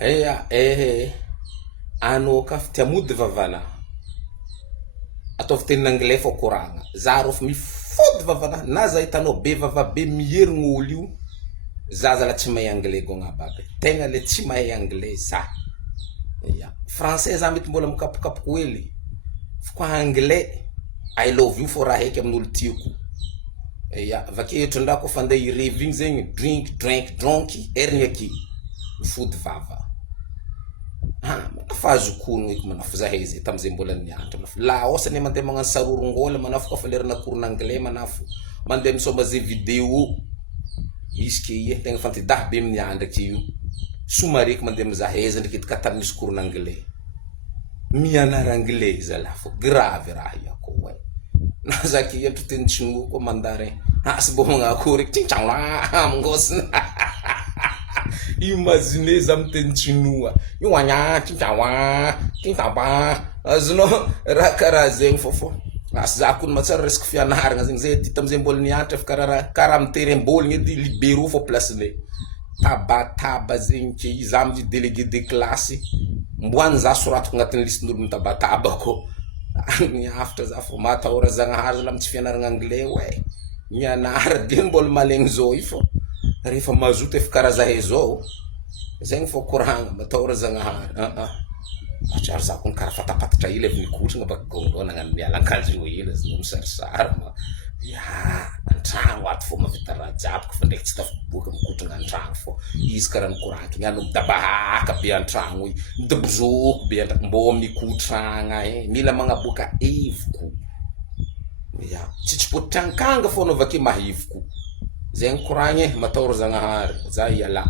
Eya, ano ka tia mody vavana. Ataovy teny anglais fô koragna. Za rô fa mifody vavana. Na za hitanao be vava be mierigny olo io. Za zala tsy mahay anglais gognababy. Tegna le tsy mahay anglais za. Ya. Français za mety mbola mikapokapoky hely. Fa koa anglais, I love you fô raha heky amin'olo tiako. Ya, vake otrandra koa fa andeha irevy igny zegny, drink, erigny aky. Mifody vava. Manafa azo kono eky manafa zahay zay tamizay mbola nianatra manafo laosa ne mandeha magnano sarorongola manafo koa fa lerana cours anglais manafo mandeha misomba zay vidéo izy ke iye tegna fantidah be amin'ny andraky io somareky mandeha mizahez ndraiky edika tany misy cours anglais mianara anglais zala fo grave raha io ako na zaki entro teny tsinoa koa mandarin sy bo magnakory tsintsagna mangosina imagine za miteny tsinoa io agna tintaba azonao raha karaha zegny fô za koa matsara resaka fianaragna zegny zay ty tamizay mbola nianatra fa karaha amy terrain-boligny edy libéraux fô placene tabataba zegny ke za amy délégué de classe mboany za soratako agnatin'ny listin'olo mitabataba ko niafatra za fô matahora zagnahary zala tsy fianaragna anglais ouais mianara de mbola malegny zao io fô rehefa mazoto efa karaha zahay zao zegny fô koragna matahora zagnahary tsary za koa karaha fatapatatra ila avy nikotrana baka gongo nagnano mialan-kajo ila zay misarisary ya antragno ato fô mavita raha jiaby fa ndraiky tsy tafiboaka mikotrana antragno fô izy karaha nikoragno niano midabahaka be antragno i midabozoko be antragno mbô mikotragna mila magnaboaka hevoko ya tsitsipotitra ankanga fô anao vake mahevoko zegny koragny matahora zagnahary za iala